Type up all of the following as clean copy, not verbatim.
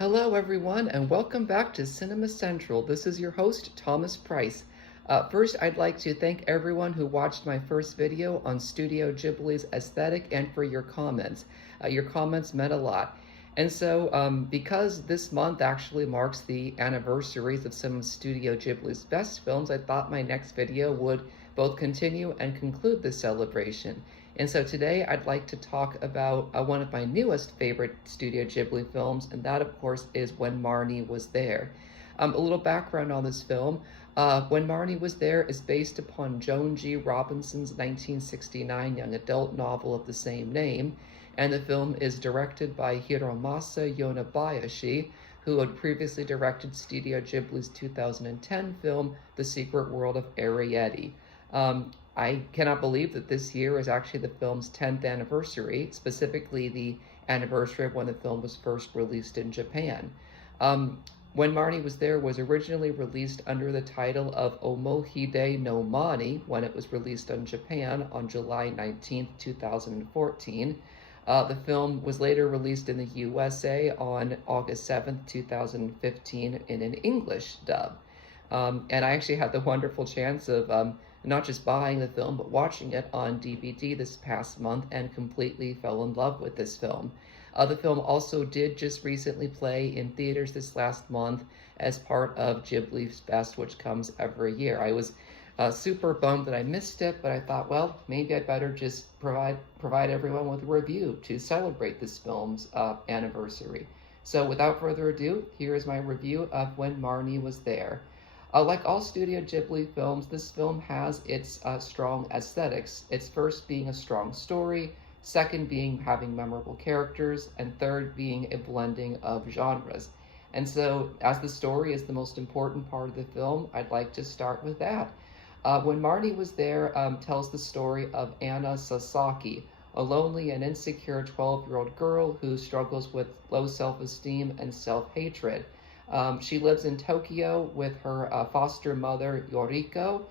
Hello, everyone, and welcome back to Cinema Central. This is your host, Thomas Price. First, I'd like to thank everyone who watched my first video on Studio Ghibli's aesthetic and for your comments. Your comments meant a lot. And so, because this month actually marks the anniversaries of some of Studio Ghibli's best films, I thought my next video would both continue and conclude this celebration. And so today I'd like to talk about one of my newest favorite Studio Ghibli films, and that of course is When Marnie Was There. A little background on this film. When Marnie Was There is based upon Joan G. Robinson's 1969 young adult novel of the same name, and the film is directed by Hiromasa Yonebayashi, who had previously directed Studio Ghibli's 2010 film, The Secret World of Arrietty. I cannot believe that this year is actually the film's 10th anniversary, specifically the anniversary of when the film was first released in Japan. When Marnie Was There was originally released under the title of Omohide no Mani when it was released in Japan on July 19, 2014. The film was later released in the USA on August 7, 2015 in an English dub. And I actually had the wonderful chance of not just buying the film, but watching it on DVD this past month and completely fell in love with this film. The film also did just recently play in theaters this last month as part of Ghibli's Best, which comes every year. I was super bummed that I missed it, but I thought, well, maybe I'd better just provide everyone with a review to celebrate this film's anniversary. So without further ado, here is my review of When Marnie Was There. Like all Studio Ghibli films, this film has its strong aesthetics. Its first being a strong story, second being having memorable characters, and third being a blending of genres. And so, as the story is the most important part of the film, I'd like to start with that. When Marnie Was There tells the story of Anna Sasaki, a lonely and insecure 12-year-old girl who struggles with low self-esteem and self-hatred. She lives in Tokyo with her foster mother, Yoriko,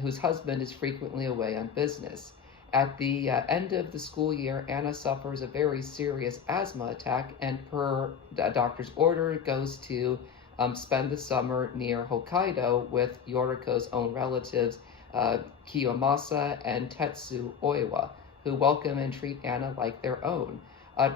whose husband is frequently away on business. At the end of the school year, Anna suffers a very serious asthma attack and per doctor's order goes to spend the summer near Hokkaido with Yoriko's own relatives, Kiyomasa and Tetsu Oiwa, who welcome and treat Anna like their own.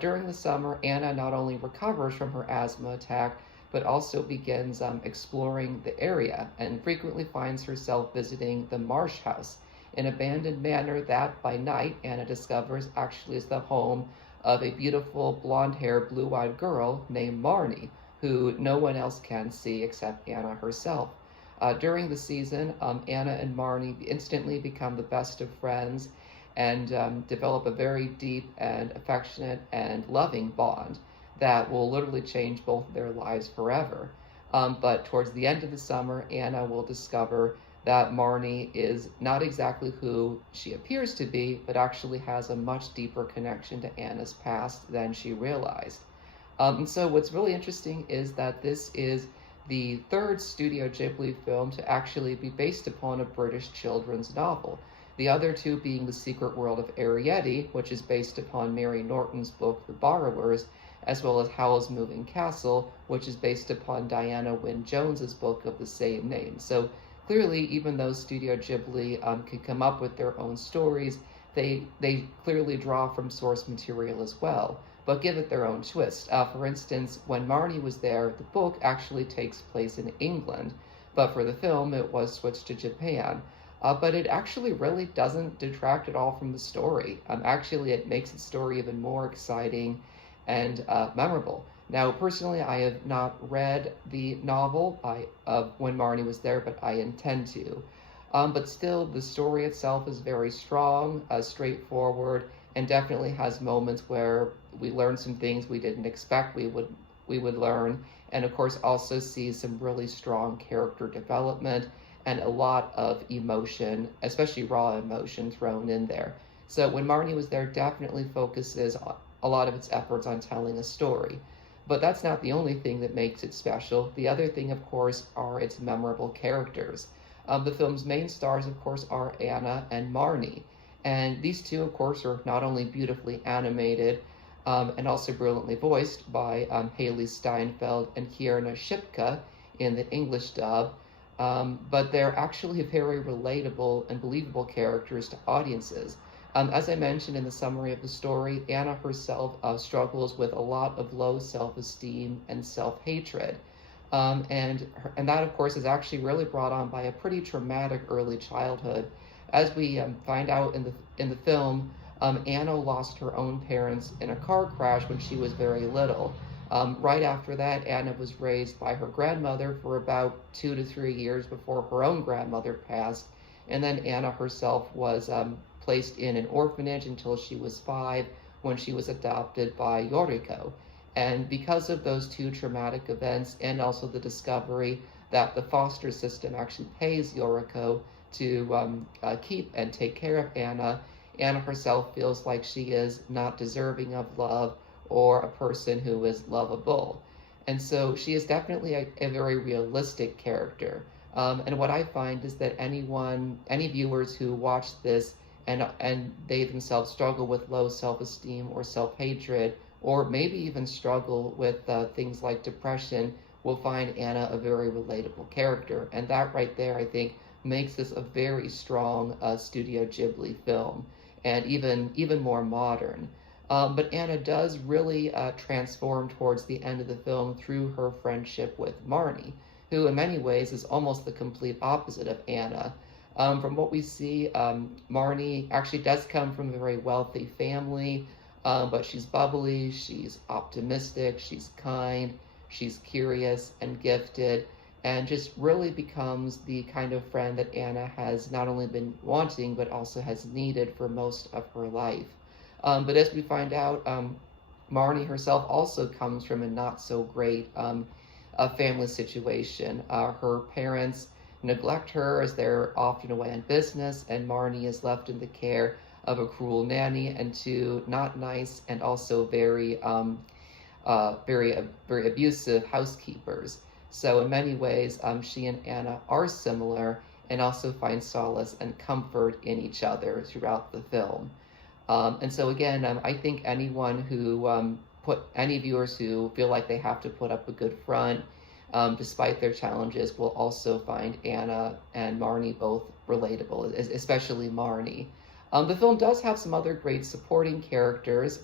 During the summer, Anna not only recovers from her asthma attack, but also begins exploring the area and frequently finds herself visiting the Marsh House, an abandoned manor that by night Anna discovers actually is the home of a beautiful blonde-haired, blue-eyed girl named Marnie, who no one else can see except Anna herself. During the season, Anna and Marnie instantly become the best of friends and develop a very deep and affectionate and loving bond that will literally change both of their lives forever. But towards the end of the summer, Anna will discover that Marnie is not exactly who she appears to be, but actually has a much deeper connection to Anna's past than she realized. And so what's really interesting is that this is the third Studio Ghibli film to actually be based upon a British children's novel. The other two being The Secret World of Arrietty, which is based upon Mary Norton's book, The Borrowers, as well as Howl's Moving Castle, which is based upon Diana Wynne Jones's book of the same name. So clearly, even though Studio Ghibli could come up with their own stories, they clearly draw from source material as well, but give it their own twist. For instance, When Marnie Was There, the book actually takes place in England, but for the film, it was switched to Japan. But it actually really doesn't detract at all from the story. Actually, it makes the story even more exciting and memorable. Now, personally, I have not read the novel of When Marnie Was There, but I intend to. But still, the story itself is very strong, straightforward, and definitely has moments where we learn some things we didn't expect we would learn, and of course also see some really strong character development and a lot of emotion, especially raw emotion, thrown in there. So When Marnie Was There definitely focuses on a lot of its efforts on telling a story. But that's not the only thing that makes it special. The other thing, of course, are its memorable characters. The film's main stars, of course, are Anna and Marnie. And these two, of course, are not only beautifully animated, and also brilliantly voiced by Haley Steinfeld and Kierna Shipka in the English dub. But they're actually very relatable and believable characters to audiences. As I mentioned in the summary of the story, Anna herself struggles with a lot of low self-esteem and self-hatred. And that, of course, is actually really brought on by a pretty traumatic early childhood. As we find out in the film, Anna lost her own parents in a car crash when she was very little. Right after that, Anna was raised by her grandmother for about 2 to 3 years before her own grandmother passed. And then Anna herself was placed in an orphanage until she was 5, when she was adopted by Yoriko. And because of those two traumatic events, and also the discovery that the foster system actually pays Yoriko to keep and take care of Anna, Anna herself feels like she is not deserving of love or a person who is lovable. And so she is definitely a very realistic character. And what I find is that any viewers who watch this and they themselves struggle with low self-esteem or self-hatred, or maybe even struggle with things like depression, will find Anna a very relatable character. And that right there, I think, makes this a very strong Studio Ghibli film, and even more modern. But Anna does really transform towards the end of the film through her friendship with Marnie, who in many ways is almost the complete opposite of Anna. From what we see, Marnie actually does come from a very wealthy family, but she's bubbly, she's optimistic, she's kind, she's curious and gifted, and just really becomes the kind of friend that Anna has not only been wanting, but also has needed for most of her life. But as we find out, Marnie herself also comes from a not so great family situation. Her parents neglect her as they're often away on business, and Marnie is left in the care of a cruel nanny and two not nice and also very abusive housekeepers. So in many ways, she and Anna are similar and also find solace and comfort in each other throughout the film. And so again, I think anyone who any viewers who feel like they have to put up a good front, despite their challenges, will also find Anna and Marnie both relatable, especially Marnie. The film does have some other great supporting characters.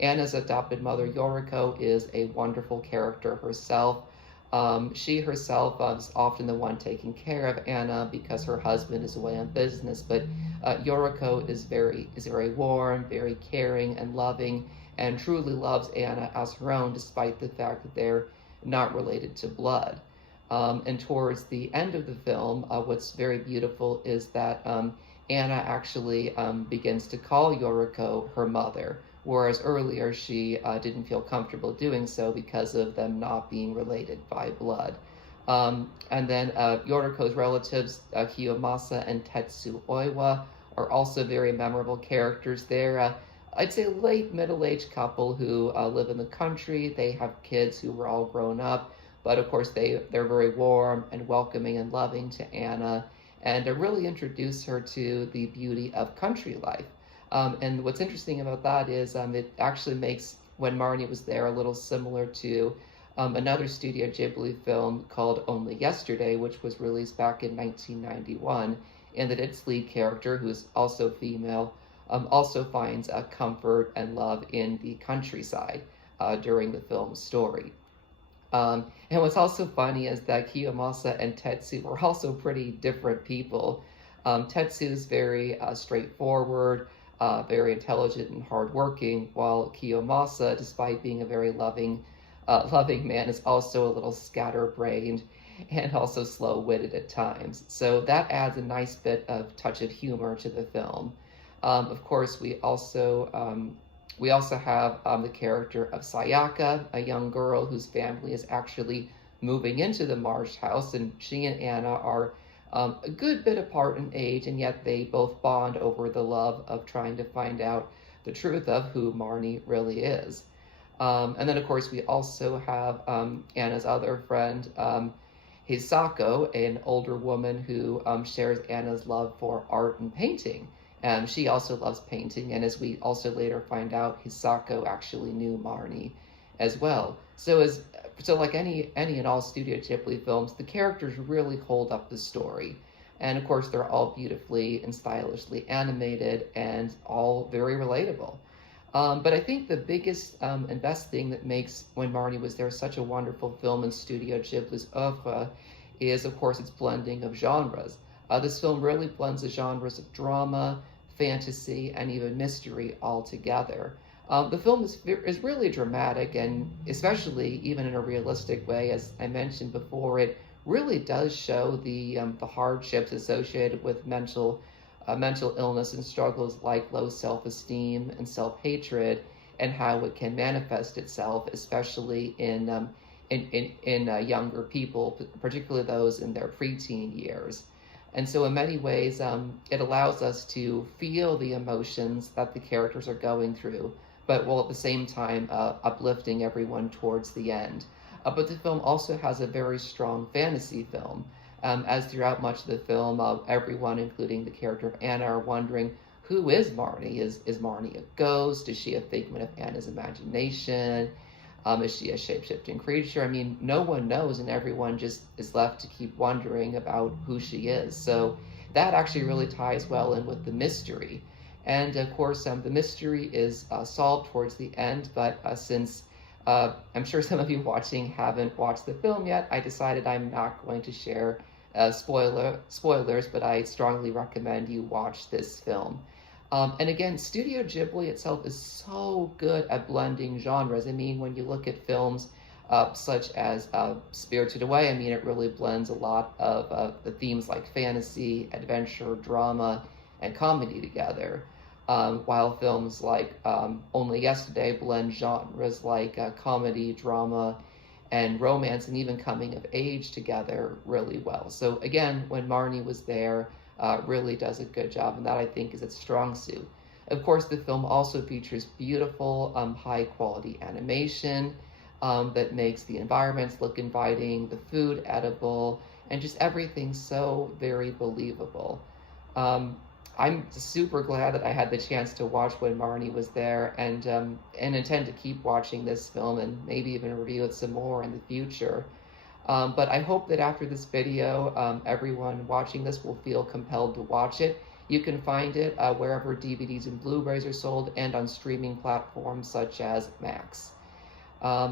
Anna's adopted mother, Yoriko, is a wonderful character herself. She herself is often the one taking care of Anna because her husband is away on business, but Yoriko is very warm, very caring and loving, and truly loves Anna as her own, despite the fact that they're not related to blood. And towards the end of the film, what's very beautiful is that Anna actually begins to call Yoriko her mother, whereas earlier she didn't feel comfortable doing so because of them not being related by blood. And then Yoriko's relatives, Kiyomasa and Tetsu Oiwa, are also very memorable characters. They're, I'd say, late middle-aged couple who live in the country. They have kids who were all grown up, but of course they're very warm and welcoming and loving to Anna, and really introduce her to the beauty of country life. And what's interesting about that is it actually makes When Marnie Was There a little similar to another Studio Ghibli film called Only Yesterday, which was released back in 1991, and that its lead character, who is also female, also finds comfort and love in the countryside during the film's story. And what's also funny is that Kiyomasa and Tetsu were also pretty different people. Tetsu is very straightforward, very intelligent and hardworking, while Kiyomasa, despite being a very loving man, is also a little scatterbrained and also slow-witted at times. So that adds a nice bit of touch of humor to the film. Of course, we also have the character of Sayaka, a young girl whose family is actually moving into the Marsh house, and she and Anna are a good bit apart in age, and yet they both bond over the love of trying to find out the truth of who Marnie really is. And then, of course, we also have Anna's other friend, Hisako, an older woman who shares Anna's love for art and painting. She also loves painting, and as we also later find out, Hisako actually knew Marnie as well. So like any and all Studio Ghibli films, the characters really hold up the story. And of course, they're all beautifully and stylishly animated and all very relatable. But I think the biggest and best thing that makes When Marnie Was There such a wonderful film in Studio Ghibli's oeuvre is, of course, its blending of genres. This film really blends the genres of drama, fantasy, and even mystery all together. The film is really dramatic, and especially even in a realistic way, as I mentioned before, it really does show the hardships associated with mental illness and struggles like low self-esteem and self-hatred, and how it can manifest itself, especially in younger people, particularly those in their preteen years. And so in many ways, it allows us to feel the emotions that the characters are going through, but while at the same time uplifting everyone towards the end. But the film also has a very strong fantasy film, as throughout much of the film, everyone, including the character of Anna, are wondering, who is Marnie? Is Marnie a ghost? Is she a figment of Anna's imagination? Is she a shape-shifting creature? I mean, no one knows, and everyone just is left to keep wondering about who she is. So that actually really ties well in with the mystery. And of course, the mystery is solved towards the end, but since I'm sure some of you watching haven't watched the film yet, I decided I'm not going to share spoilers, but I strongly recommend you watch this film. And again, Studio Ghibli itself is so good at blending genres. I mean, when you look at films such as Spirited Away, I mean, it really blends a lot of the themes like fantasy, adventure, drama, and comedy together. While films like Only Yesterday blend genres like comedy, drama, and romance, and even coming of age together really well. So again, When Marnie Was There really does a good job, and that I think is its strong suit. Of course, the film also features beautiful, high-quality animation that makes the environments look inviting, the food edible, and just everything so very believable. I'm super glad that I had the chance to watch When Marnie Was There, and intend to keep watching this film and maybe even review it some more in the future. But I hope that after this video, everyone watching this will feel compelled to watch it. You can find it wherever DVDs and Blu-rays are sold, and on streaming platforms such as Max.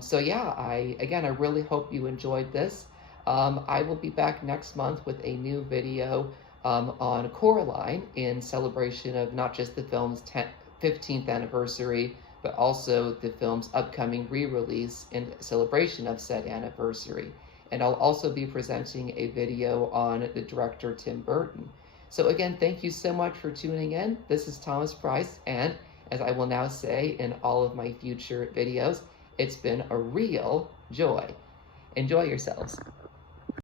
So yeah, I really hope you enjoyed this. I will be back next month with a new video on Coraline, in celebration of not just the film's 15th anniversary, but also the film's upcoming re-release in celebration of said anniversary. And I'll also be presenting a video on the director Tim Burton. So again, thank you so much for tuning in. This is Thomas Price, and as I will now say in all of my future videos, it's been a real joy. Enjoy yourselves.